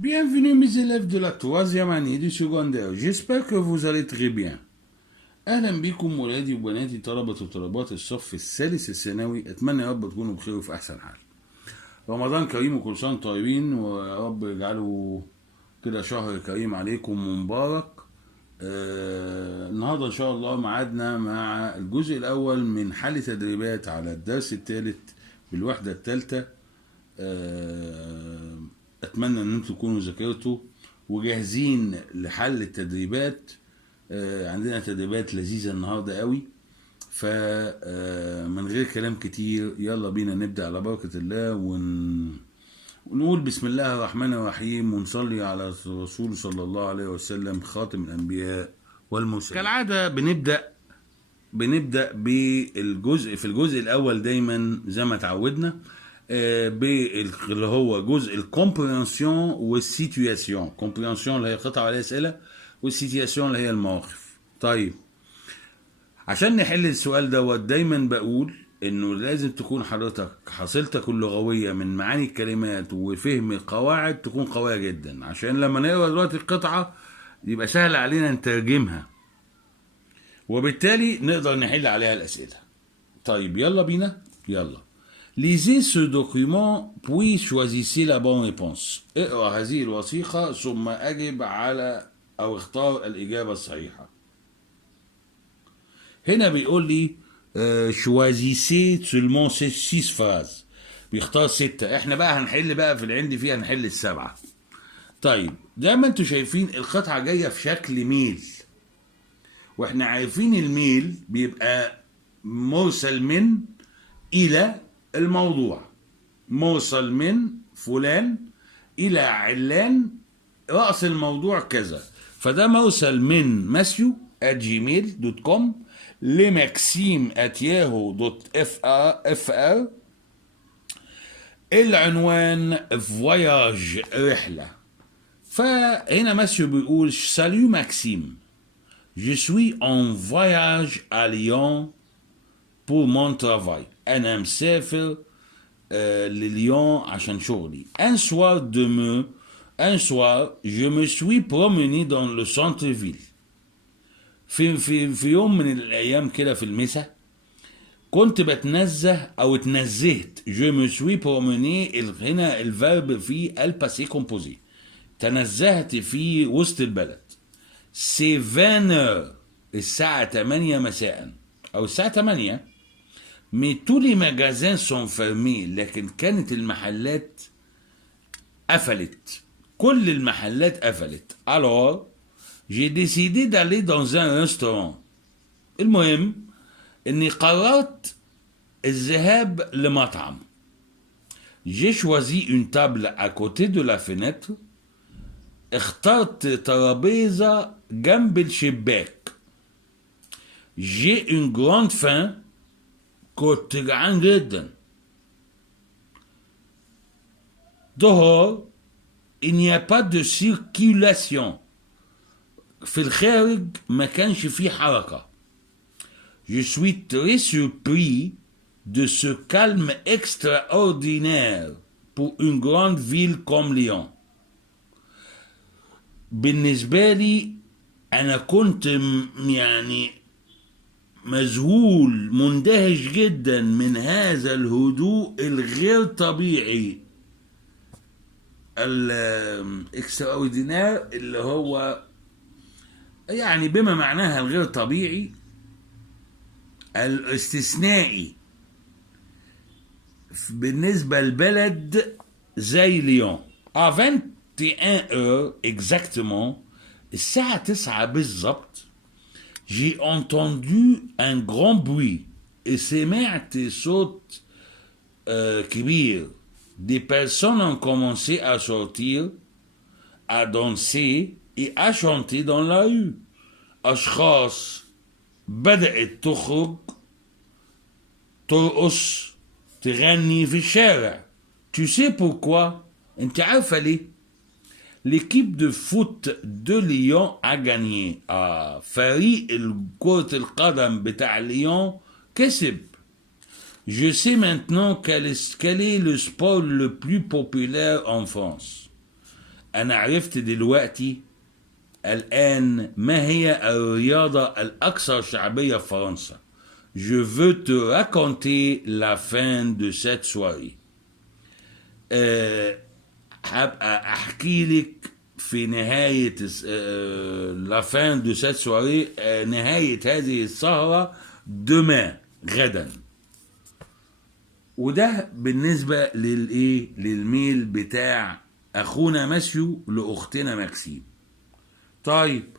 Bienvenue mes élèves de la troisième année du secondaire. J'espère que vous allez très bien. أهلا بكم ولادي وبناتي طلبة وطلبات الصف الثالث الثانوي. أتمنى يا رب تكونوا بخير وفي أحسن حال. رمضان كريم وكل سنة طيبين، ويا رب يجعله كده شهر كريم عليكم ومبارك. النهارده إن شاء الله ميعادنا مع الجزء الأول من حل تدريبات على الدرس الثالث بالوحدة الثالثة. أتمنى إن انتم تكونوا ذاكرتوا وجاهزين لحل التدريبات. عندنا تدريبات لذيذة النهاردة قوي، فمن غير كلام كتير يلا بينا نبدأ على بركة الله ونقول بسم الله الرحمن الرحيم ونصلي على الرسول صلى الله عليه وسلم خاتم الأنبياء والمرسلين. كالعادة بنبدأ في الجزء الأول دايما زي ما تعودنا اللي هو جزء الكومبرينسيون والسيتوياسيون. كومبرينسيون اللي هي قطع عليها أسئلة، والسيتوياسيون اللي هي المواقف. طيب عشان نحل السؤال دوت دايما بقول انه لازم تكون حضرتك حصيلتك اللغويه من معاني الكلمات وفهم القواعد تكون قويه جدا، عشان لما نقرا دلوقتي القطعه يبقى سهل علينا نترجمها، وبالتالي نقدر نحل عليها الاسئله. طيب يلا بينا، يلا. Lisez ce document puis choisissez la bonne réponse. اقرا هذه الوثيقه ثم اجب على أو اختار الإجابة الصحيحة. هنا بيقول لي choisissez seulement 6 phrases، بيختار 6. احنا بقى هنحل بقى في العند فيها هنحل ال7. طيب زي ما انتوا شايفين القطعة جاية في شكل ميل، واحنا عارفين الميل بيبقى مرسل من إلى الموضوع، مرسل من فلان إلى علان، رأس الموضوع كذا. فده مرسل من ماسيو @gmail.com لماكسيم @yahoo.fr. العنوان فواياج، رحلة. فهنا ماسيو بيقول سالو ماكسيم، je suis en voyage à Lyon pour mon travail. أنا مسافر لليون عشان شغلي. Un soir, je me suis promené dans le centre-ville. في يوم من الأيام كده في المساء كنت بتنزه أو اتنزهت. je me suis promené هنا الفيرب في الباسي كومبوزي، تنزهت في وسط البلد. c'est 20 heures، الساعة 8 مساء أو الساعة 8. mais tous les magasins sont fermés، لكن كانت المحلات قفلت، كل المحلات قفلت. alors j'ai décidé d'aller dans un restaurant. المهم اني قررت الذهاب لمطعم. j'ai choisi une table à côté de la fenêtre، اخترت ترابيزة جنب الشباك. j'ai une grande faim، كنت جعان جدا. dehors il n'y a pas de circulation، في الخارج ما كانش في حركة. je suis très surpris de ce calme extraordinaire pour une grande ville comme Lyon. بالنسبة لي أنا كنت يعني مذهول مندهش جدا من هذا الهدوء الغير طبيعي، الاكستراوردينير اللي هو يعني بما معناها الغير طبيعي، الاستثنائي بالنسبة لبلد زي ليون. à 21 heures exactement، الساعة 9 بالضبط، j'ai entendu un grand bruit، سمعت صوت كبير. des personnes ont commencé à sortir، à danser et à chanter dans la rue. أشخاص بدأت تخرج ترقص تغني في الشارع. tu sais pourquoi؟ انت عارفة ليه؟ l'équipe de foot de Lyon a gagné. فريق كرة القدم بتاع ليون كسب. Je sais maintenant quel est le sport le plus populaire en France. أنا عرفت دلوقتي الآن ما هي الرياضة الأكثر شعبية في فرنسا. Je veux te raconter la fin de cette soirée. هبقى أحكي لك في نهاية la fin de cette soirée، نهاية هذه السهرة demain، غدا. وده بالنسبة للميل بتاع أخونا ماسيو لأختنا ماكسيم. طيب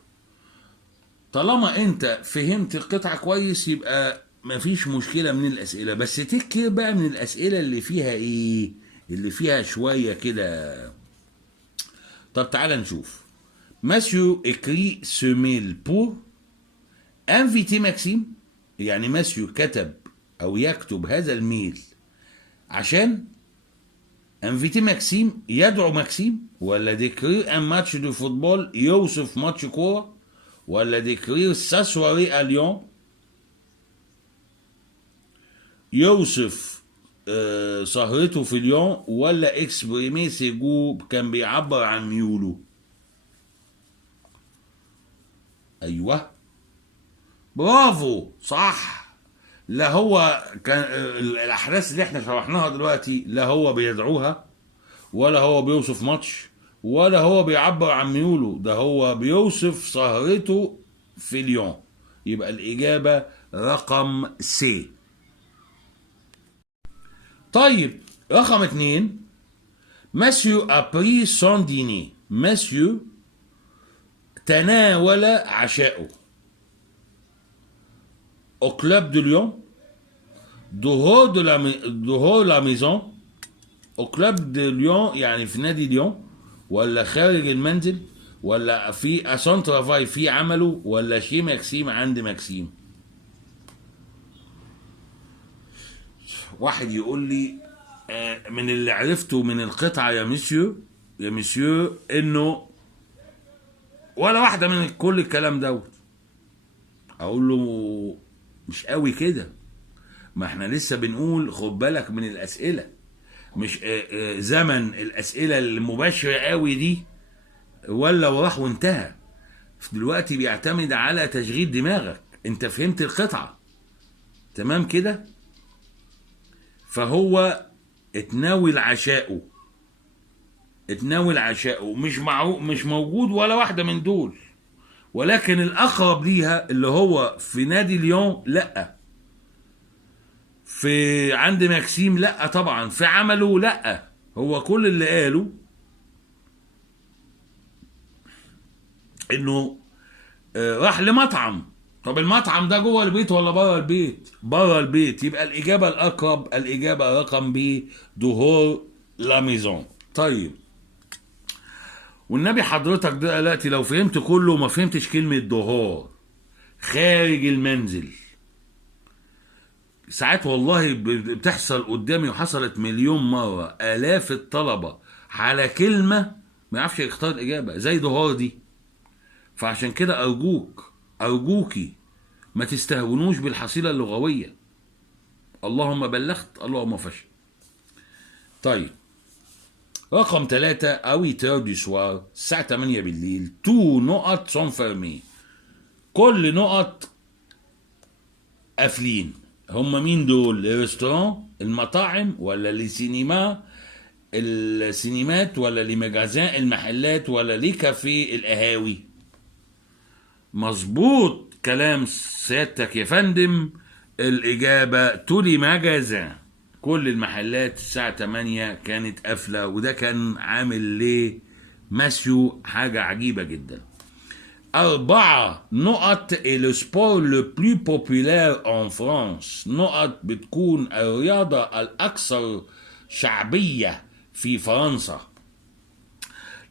طالما انت فهمت القطعة كويس يبقى مفيش مشكلة من الأسئلة، بس تكتر بقى من الأسئلة اللي فيها اللي فيها شوية كده. طب تعالى نشوف. ماسيو écrit ce mail pour inviter Maxime، يعني ماسيو كتب أو يكتب هذا الميل عشان inviter Maxime، يدعو ماكسيم، ولا décrire un match de football، يوصف ماتش كورة، ولا décrire sa soirée à Lyon، يوصف سهرته في ليون، ولا exprimer ses goûts، كان بيعبر عن ميوله. ايوه برافو صح. لا هو كان الاحداث اللي احنا شرحناها دلوقتي لا هو بيدعوها، ولا هو بيوصف ماتش، ولا هو بيعبر عن ميوله، ده هو بيوصف سهرته في ليون. يبقى الإجابة رقم سي. طيب رقم 2، ماسيو أبري سون ديني، ماسيو تناول عشاءه au club de Lyon، dehors la maison، au club de Lyon يعني في نادي ليون، ولا خارج المنزل، ولا في أسون ترافاي في عمله، ولا شي ماكسيم عند ماكسيم. واحد يقول لي من اللي عرفته من القطعة يا مسيو انه ولا واحدة من كل الكلام دوت. اقول له مش قوي كده، ما احنا لسه بنقول خد بالك من الأسئلة، مش زمن الأسئلة المباشرة قوي دي ولا وراح وانتهى. دلوقتي بيعتمد على تشغيل دماغك، انت فهمت القطعة تمام كده. فهو اتناول عشاؤه، مش موجود ولا واحدة من دول، ولكن الأقرب ليها اللي هو في نادي ليون لأ، في عند ماكسيم لأ طبعا، في عمله لأ. هو كل اللي قاله انه راح لمطعم. طب المطعم ده جوه البيت ولا بره البيت؟ بره البيت. يبقى الإجابة الأقرب الإجابة رقم ب دهور لا ميزون. طيب والنبي حضرتك دلوقتي لو فهمت كله ما فهمتش كلمة دهور، خارج المنزل. ساعات والله بتحصل قدامي وحصلت مليون مرة، آلاف الطلبة على كلمة ما يعرفش يختار الإجابة زي دهور دي. فعشان كده أرجوكي ما تستهونوش بالحصيلة اللغوية. اللهم بلغت اللهم فشل. طيب رقم 3 أو تير دي سوار، الساعة 8 بالليل، تو نقط سون فيرمي، كل نقط قافلين. هم مين دول؟ الريستوران، المطاعم، ولا السينمات، ولا لمجازان المحلات، ولا لكافيه القهاوي؟ مظبوط كلام سيادتك يا فندم، الإجابة تولي مجازان. كل المحلات الساعة 8 كانت قافلة، وده كان عامل لماسيو حاجة عجيبة جدا. 4 نقط le sport le plus populaire en France، نقط بتكون الرياضة الأكثر شعبية في فرنسا.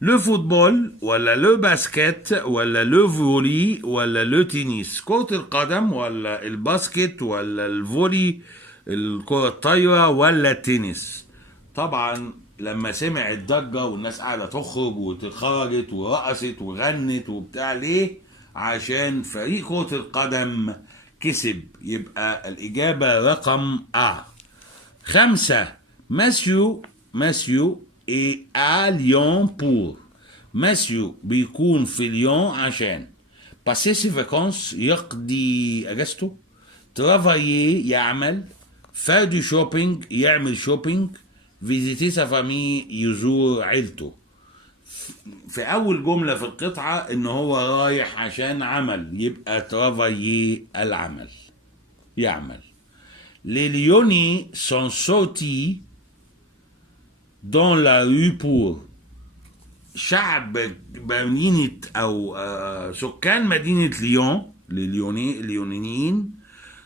لو فوتبول، ولا لو باسكت، ولا لو فولي، ولا لو تنس، كرة القدم، ولا الباسكت، ولا الفولي الكرة الطايرة، ولا التنس. طبعا لما سمع الضجة والناس قاعدة تخرج وخرجت ورقصت وغنت وبتاع، ليه؟ عشان فريق كرة القدم كسب. يبقى الإجابة رقم A. 5 ماسيو et à Lyon pour، ماسيو بيكون في ليون عشان passer ses vacances يقضي اجازته. travailler يعمل. faire du shopping يعمل shopping. visiter sa famille يزور عيلته. في اول جملة في القطعة ان هو رايح عشان عمل، يبقى travailler العمل، يعمل. Les Lyonnais sont sortis dans la rue pour شعب مدينة أو سكان مدينة ليون، الليونيين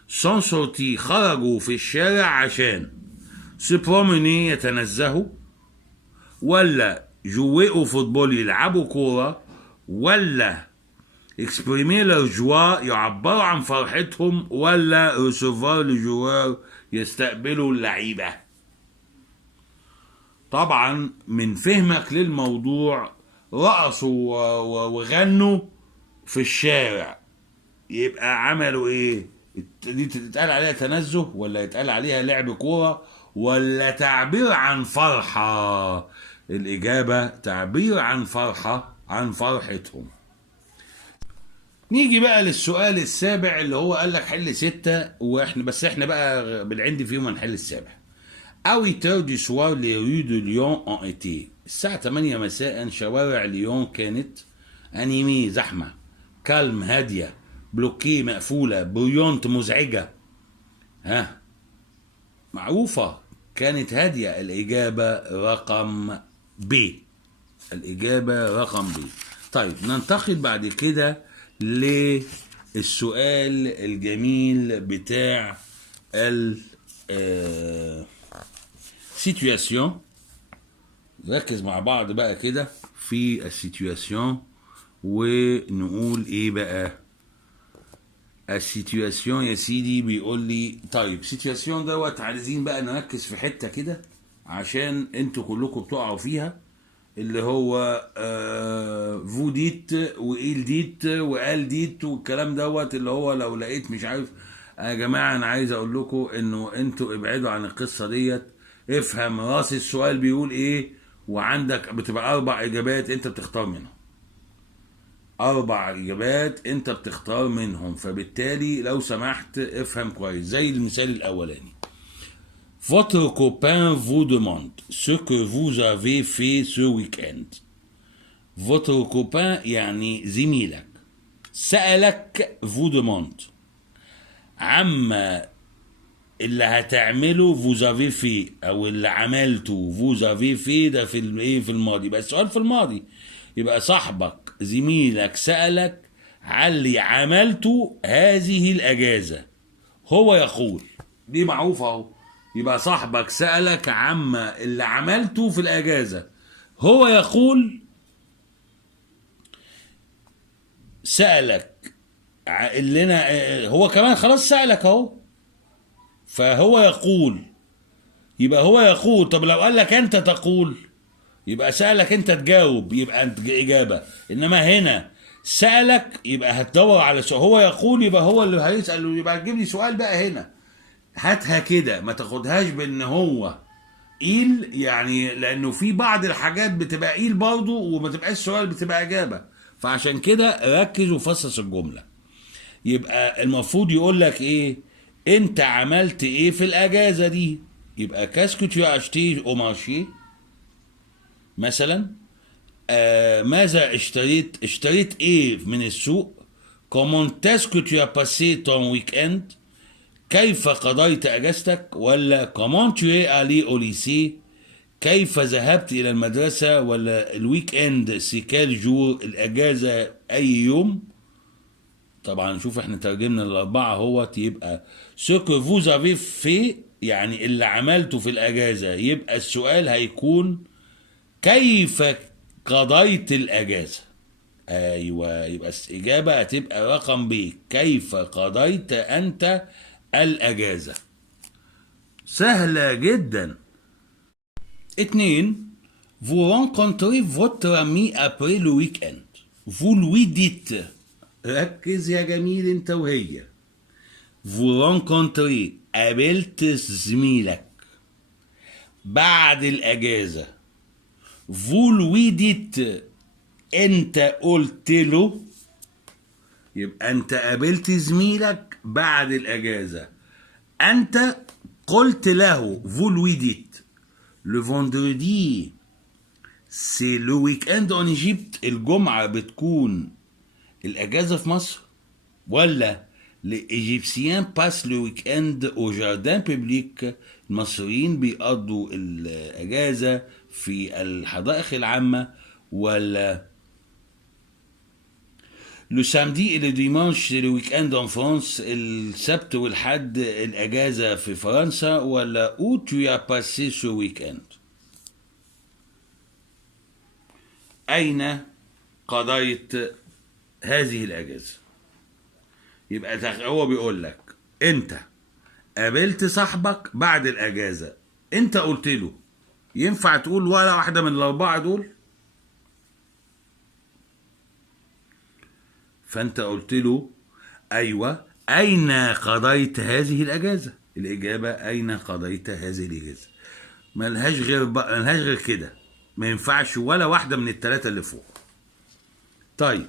sont sortis خرجوا في الشارع عشان se promener يتنزهوا، ولا jouer au football يلعبوا كورة، ولا exprimer leur joie يعبروا عن فرحتهم، ولا recevoir le joueur يستقبلوا اللعيبة. طبعا من فهمك للموضوع رقصوا وغنوا في الشارع، يبقى عملوا ايه؟ دي تتقال عليها تنزه، ولا يتقال عليها لعب كورة، ولا تعبير عن فرحة؟ الإجابة تعبير عن فرحة، عن فرحتهم. نيجي بقى للسؤال السابع اللي هو قال لك حل 6 احنا بقى بالعند فيهم هنحل السابع. À 8 heures du soir, les rues de Lyon ont été. الساعة 8 مساء شوارع ليون كانت أنيمي زحمة، كالم هادية، بلوكي مقفولة، بريونت مزعجة. ها معروفة، كانت هادية. الإجابة رقم ب. الإجابة رقم ب. طيب ننتقل بعد كده للسؤال الجميل بتاع سيتواسيون. نركز مع بعض بقى كده في السيتواسيون ونقول ايه بقى. السيتواسيون يا سيدي بيقول لي طيب سيتواسيون دوت عايزين بقى نركز في حته كده عشان انتوا كلكم بتقعوا فيها، اللي هو فو ديت وايل ديت وقال ديت والكلام دوت، اللي هو لو لقيت مش عارف. يا جماعه انا عايز اقول لكم انه انتوا ابعدوا عن القصه ديت. افهم راس السؤال بيقول ايه، وعندك بتبقى 4 اجابات انت بتختار منهم. 4 اجابات انت بتختار منهم، فبالتالي لو سمحت افهم كويس. زي المثال الاولاني: Votre copain vous demande ce que vous avez fait ce week-end. Votre copain يعني زميلك. سألك vous demande عما اللي هتعمله vous avez fait او اللي عملته vous avez fait. ده في الايه؟ في الماضي. بس السؤال في الماضي، يبقى صاحبك زميلك سألك على اللي عملته هذه الأجازة. هو يقول، دي معروفة اهو. يبقى صاحبك سألك عما اللي عملته في الأجازة. هو يقول سألك اللي انا هو كمان خلاص سألك اهو، فهو يقول. يبقى هو يقول. طب لو قال لك انت تقول، يبقى سألك انت تجاوب، يبقى انت إجابة. انما هنا سألك يبقى هتدور على سؤال. هو يقول يبقى هو اللي هيسأل، يبقى هتجيب لي سؤال بقى هنا. هاتها كده، ما تاخدهاش بان هو إيل يعني، لانه في بعض الحاجات بتبقى إيل برضه وما تبقاش سؤال، بتبقى إجابة. فعشان كده ركز وفصص الجملة. يبقى المفروض يقول لك ايه؟ انت عملت ايه في الاجازة دي؟ يبقى كاسكو tu as acheté au marché مثلا. ماذا اشتريت؟ اشتريت ايه من السوق؟ comment est-ce que tu as passé ton week-end؟ كيف قضيت اجازتك؟ ولا comment tu es allé au lycée؟ كيف ذهبت الى المدرسة؟ ولا الويك اند سي كال جور؟ الاجازة اي يوم؟ طبعا شوف احنا ترجمنا الاربعة اهوت. يبقى ce que vous avez fait يعني اللي عملته في الاجازة. يبقى السؤال هيكون كيف قضيت الاجازة؟ ايوه، يبقى الاجابة هتبقى رقم ب. كيف قضيت انت الاجازة؟ سهلة جدا. 2 vous rencontrez votre ami après le week-end. vous lui dites. ركز يا جميل انت وهي. vous rencontrez قابلت زميلك بعد الاجازة. vous lui dites انت قلت له، يبقى انت قابلت زميلك بعد الاجازه. انت قلت له vous lui dites le vendredi c'est le week-end en Égypte. الجمعه بتكون الاجازه في مصر، ولا les Égyptiens passent le week-end au jardin public، المصريين بيقضوا الاجازه في الحدائق العامه، ولا le samedi et le dimanche c'est le week-end en France، السبت والحد الأجازة في فرنسا، ولا où tu as passé ce week-end؟ أين قضيت هذه الأجازة؟ يبقى هو بيقول لك أنت قابلت صاحبك بعد الأجازة، أنت قلت له، ينفع تقول ولا واحدة من الأربعة دول؟ فانت قلت له ايوه اين قضيت هذه الاجازه؟ الاجابه اين قضيت هذه الاجازه، ملهاش غير كده، ما ينفعش ولا واحده من الثلاثه اللي فوق. طيب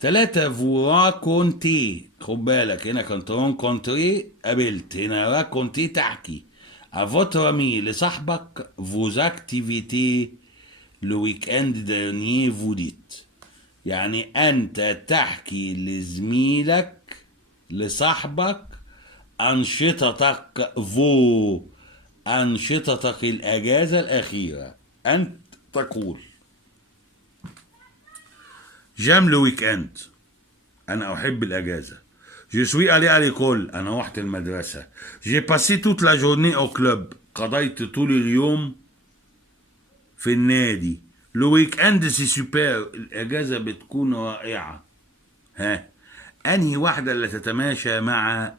3 vous racontez، خد بالك هنا كنت rencontrer قابلت، هنا raconter تحكي، à votre ami لصاحبك vos activités le week-end dernier vous dites، يعني أنت تحكي لزميلك لصاحبك أنشطتك أنشطتك الأجازة الأخيرة. أنت تقول j'aime le week-end، أنا أحب الأجازة. je suis allé à l'école، أنا رحت المدرسة. j'ai passé toute la journée au club، قضيت طول اليوم في النادي. le week-end c'est super، الأجازة بتكون رائعة. ها أنهي واحدة اللي تتماشى مع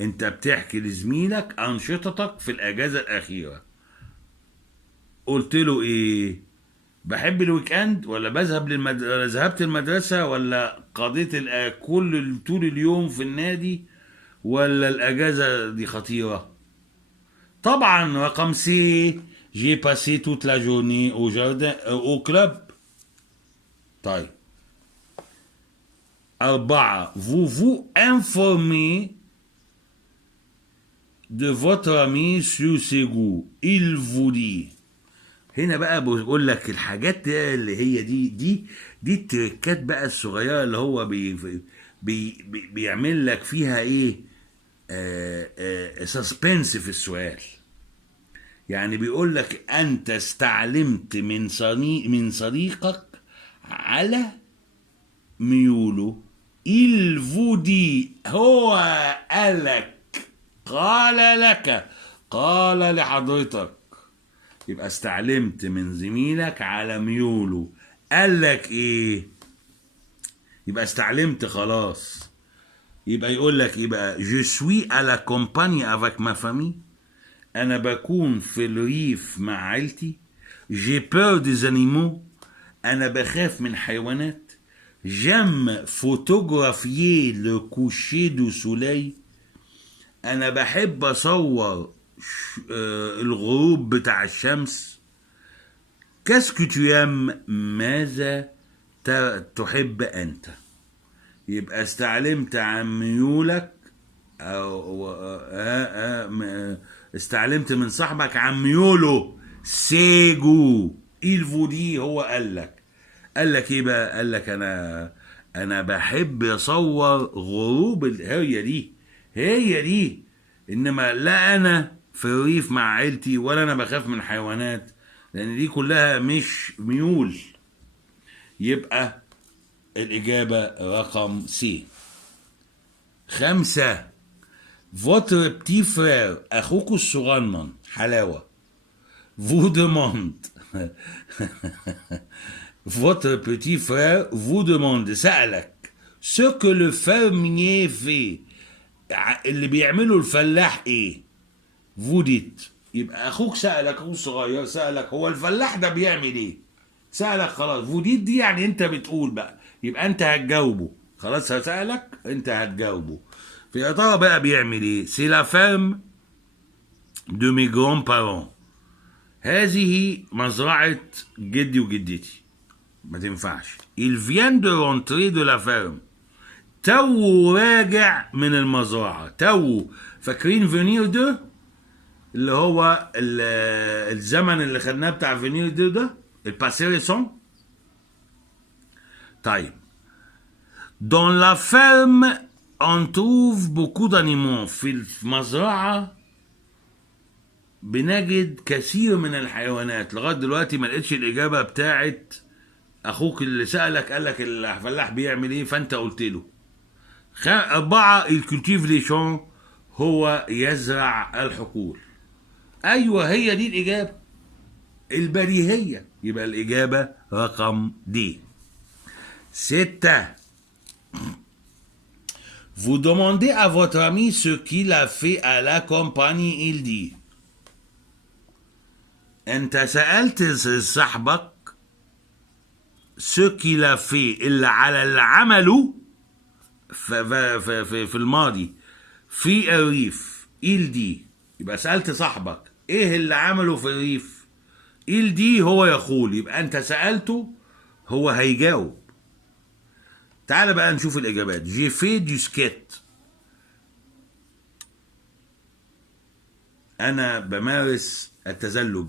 أنت بتحكي لزميلك أنشطتك في الأجازة الأخيرة؟ قلت له إيه؟ بحب الويك-اند، ولا ذهبت المدرسة، ولا قضيت طول اليوم في النادي، ولا الأجازة دي خطيرة؟ طبعا رقم سي، j'ai passé toute la journée au jardin au club. طيب 4 vous informez de votre ami sur ses goûts il vous dit. هنا بقى بقول لك الحاجات اللي هي دي التركات بقى الصغيره اللي هو بيعمل لك فيها ايه، سسبنس في السؤال. يعني بيقول لك انت استعلمت من صديقك على ميوله. il vous dit، هو قال لحضرتك، يبقى استعلمت من زميلك على ميوله. قال لك ايه؟ يبقى استعلمت خلاص. يبقى يقول لك ايه بقى؟ je suis à la campagne avec ma famille، انا بكون في الريف مع عيلتي. j'ai peur des animaux، انا بخاف من حيوانات. j'aime photographier le coucher du soleil، انا بحب اصور الغروب بتاع الشمس. qu'est-ce que tu aimes، ماذا تحب أنت؟ يبقى استعلمت عن ميولك، أو استعلمت من صاحبك عن ميوله. سيجو il vous dit، هو قال لك ايه بقى؟ قال لك انا بحب اصور غروب، هي دي. انما لا انا في الريف مع عيلتي، ولا انا بخاف من حيوانات، لان دي كلها مش ميول. يبقى الاجابه رقم سي. 5 votre petit frère، اخوك الصغنن حلاوه. vous demande votre petit frère vous demande، سألك ce que le fermier fait، اللي بيعمله الفلاح ايه؟ vous dites. يبقى اخوك سألك، اخوك الصغير سألك هو الفلاح ده بيعمل ايه؟ سألك خلاص. vous dites دي يعني انت بتقول بقى، يبقى انت هتجاوبه. خلاص هسألك انت هتجاوبه. في ترى بقى بيعمل ايه؟ c'est la ferme de mes grands-parents، هذه مزرعة جدي وجدتي. ما تنفعش. il vient de rentrer de la ferme. تو راجع من المزرعة. تو فاكرين فينير دو اللي هو الزمن اللي خدناه بتاع فينير دو ده الباسي ريسون. طيب dans la ferme on trouve beaucoup d'animaux. في المزرعة بنجد كثير من الحيوانات. لغاية دلوقتي ما لقيتش الإجابة بتاعت أخوك اللي سألك قال لك الفلاح بيعمل إيه فأنت قلت له. 4 الكولتيف لي شون هو يزرع الحقول. أيوة هي دي الإجابة البديهية. يبقى الإجابة رقم دي. 6 Vous demandez à votre ami ce qu'il a fait à la compagnie. Il dit. أنت سألت صاحبك ce qu'il a fait اللي على اللي عمله في الماضي في الريف. il dit. يبقى سألت صاحبك ايه اللي عمله في الريف. il dit هو يقول. يبقى أنت سألته هو هيجاوب. تعال بقى نشوف الإجابات. j'ai fait du skate. أنا بمارس التزلج.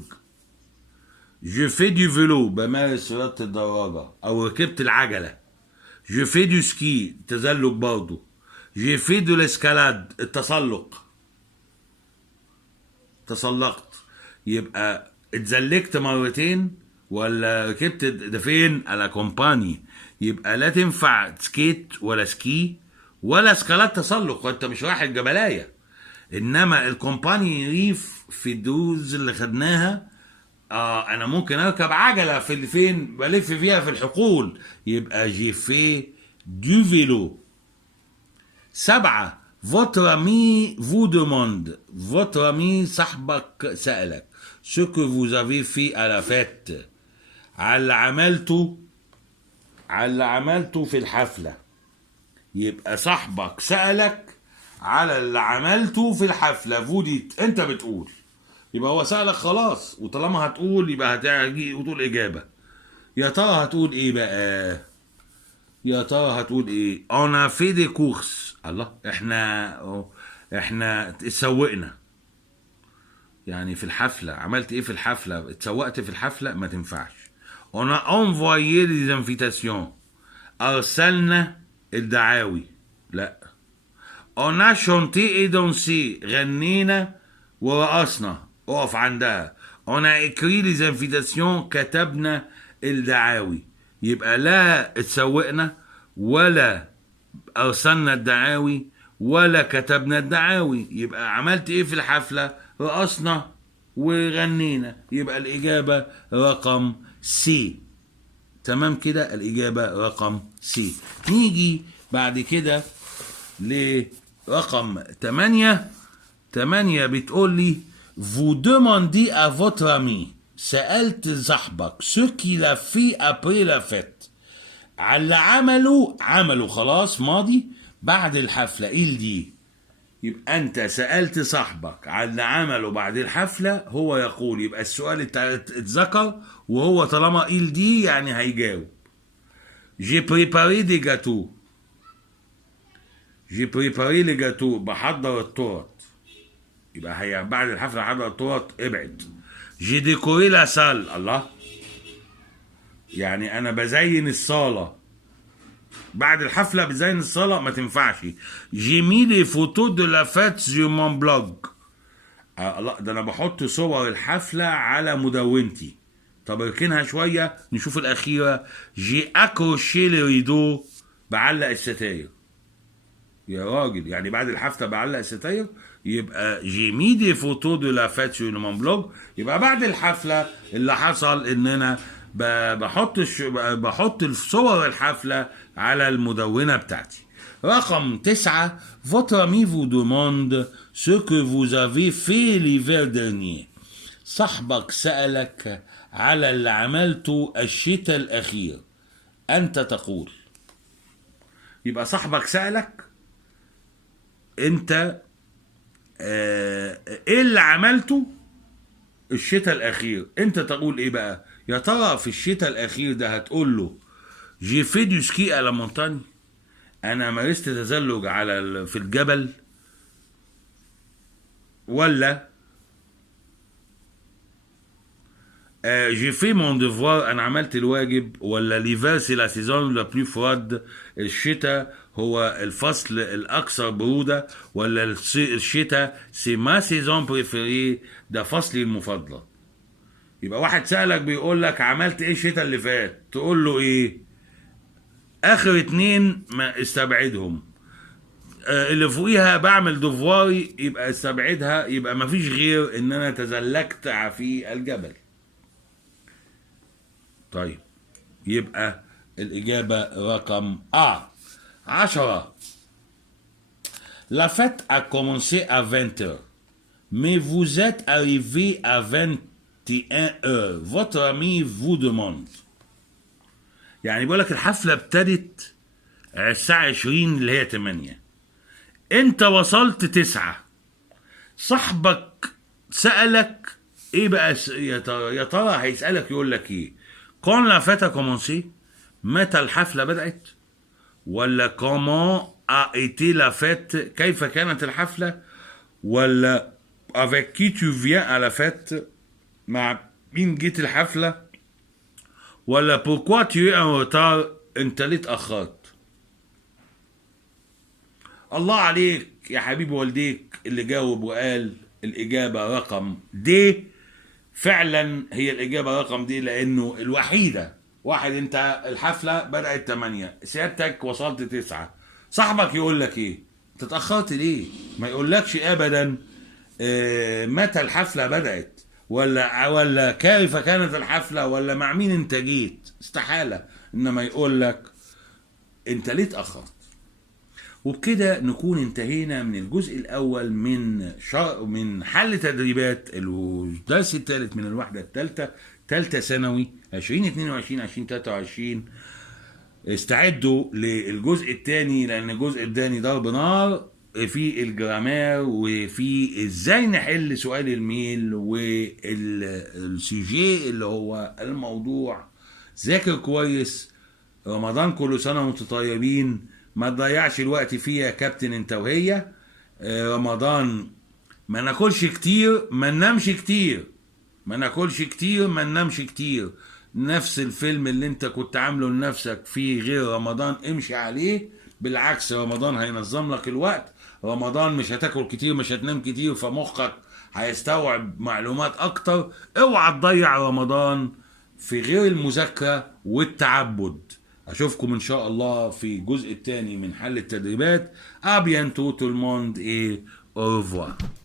je fais du vélo. بمارس رياضة الدراجة أو ركبت العجلة. je fais du ski. تزلج برضه. j'ai fait de l'escalade. التسلق. تسلقت. يبقى اتزلجت مرتين ولا ركبت ده فين؟ على كومباني. يبقى لا تنفع سكيت ولا سكي ولا سكالات تسلق وانت مش رايح الجبلايه. انما الكومباني ريف في الدروز اللي خدناها انا ممكن اركب عجله في اللي فين بلف فيها في الحقول. يبقى جي في دو فيلو. 7 votre ami vous demande. votre ami صاحبك سألك ce que vous avez fait à la fête. على اللي عملته في الحفلة. يبقى صاحبك سألك على اللي عملته في الحفلة. فوديت انت بتقول. يبقى هو سألك خلاص وطالما هتقول يبقى هتجي وتقول إجابة. يا ترى هتقول ايه بقى؟ يا ترى هتقول ايه؟ on a fait des courses. الله احنا اتسوقنا. يعني في الحفلة عملت ايه في الحفلة؟ اتسوقت في الحفلة ما تنفعش. on a envoyé des invitations. أرسلنا الدعاوي. لا. on a chanté et dansé. غنينا ورقصنا. اقف عندها. on a écrit les invitations. كتبنا الدعاوي. يبقى لا اتسوقنا ولا أرسلنا الدعاوي ولا كتبنا الدعاوي. يبقى عملت ايه في الحفلة؟ رقصنا وغنينا. يبقى الإجابة رقم سي. تمام كده. الإجابة رقم سي. نيجي بعد كده لرقم 8. 8 بتقول لي vous demandez à votre ami. سألت صاحبك ce qu'il a fait après la fête. على اللي عمله خلاص ماضي بعد الحفلة. il dit. يبقى أنت سألت صاحبك على اللي عمله بعد الحفلة هو يقول. يبقى السؤال اتذكر وهو طالما il dit يعني هيجاوب. j'ai préparé des gâteaux. j'ai préparé les gâteaux. بحضر التورت. يبقى هي بعد الحفلة حضر التورت. ابعد. j'ai décoré la salle. الله. يعني أنا بزين الصالة. بعد الحفلة بزين الصالة ما تنفعش. j'ai mis les photos de la fête sur mon blog. الله. ده أنا بحط صور الحفلة على مدونتي. طب اركنها شوية نشوف الأخيرة. j'ai accroché les rideaux. بعلق الستاير. يا راجل يعني بعد الحفلة بعلق الستاير. يبقى j'ai mis des photos de la fête sur mon blog. يبقى بعد الحفلة اللي حصل ان انا بحط صور الحفلة على المدونة بتاعتي. رقم 9 votre ami vous demande ce que vous avez fait l'hiver dernier. صاحبك سألك على اللي عملته الشتاء الأخير. أنت تقول. يبقى صاحبك سألك أنت ايه اللي عملته الشتاء الأخير. أنت تقول ايه بقى؟ يا ترى في الشتاء الاخير ده هتقول له جي في دو سكي على مونتاني، انا مارست تزلج على في الجبل، ولا جي في مون ديفوار، انا عملت الواجب، ولا ليفر سي لا سيزون لا بلو فراد، الشتاء هو الفصل الاكثر بروده، ولا الشتاء سي ما سيزون بريفيري، ده فصلي المفضل. يبقى واحد سألك بيقول لك عملت ايه الشتاء اللي فات، تقول له ايه؟ اخر اتنين ما استبعدهم، اللي فوقيها بعمل دفواري يبقى استبعدها، يبقى ما فيش غير ان انا تزلجت في الجبل. طيب يبقى الإجابة رقم 10. La fête a commencé à 20h, mais vous êtes arrivé à 21h. Votre ami vous demande. يعني بيقول لك الحفلة ابتدت الساعة 20 اللي هي 8، انت وصلت 9، صاحبك سألك ايه بقى؟ يا ترى هيسألك يقول لك ايه؟ Quand la fête a commencé، متى الحفلة بدأت؟ ولا comment a été la fête، كيف كانت الحفلة؟ ولا avec qui tu viens à la fête، مع مين جيت الحفلة؟ ولا pourquoi tu es en retard، انت ليه اتأخرت؟ الله عليك يا حبيب والديك اللي جاوب وقال الإجابة رقم دي. فعلا هي الإجابة رقم دي، لأنه الوحيدة. واحد انت الحفلة بدأت 8، سيادتك وصلت 9، صاحبك يقول لك ايه؟ انت اتأخرت ليه؟ ما يقولكش ابدا متى الحفلة بدأت، ولا كيف كانت الحفلة، ولا مع مين انت جيت، استحالة. انما يقول لك انت ليه اتأخرت. وبكده نكون انتهينا من الجزء الأول من حل تدريبات الدرس الثالث من الوحدة الثالثة، ثالثة ثانوي 2022 2023. استعدوا للجزء الثاني، لأن الجزء الثاني ضرب نار في الجرامير، وفي ازاي نحل سؤال الميل والسيجي اللي هو الموضوع. ذاكر كويس. رمضان كل سنة وانتم طيبين، ما تضيعش الوقت فيه يا كابتن انت وهي. رمضان ما ناكلش كتير، ما ننامش كتير، ما ناكلش كتير، ما ننامش كتير. نفس الفيلم اللي انت كنت عامله لنفسك في غير رمضان امشي عليه. بالعكس، رمضان هينظم لك الوقت. رمضان مش هتاكل كتير، مش هتنام كتير، فمخك هيستوعب معلومات اكتر. اوعى تضيع رمضان في غير المذاكرة والتعبد. اشوفكم ان شاء الله في الجزء الثاني من حل التدريبات. À bientôt tout le monde et au revoir.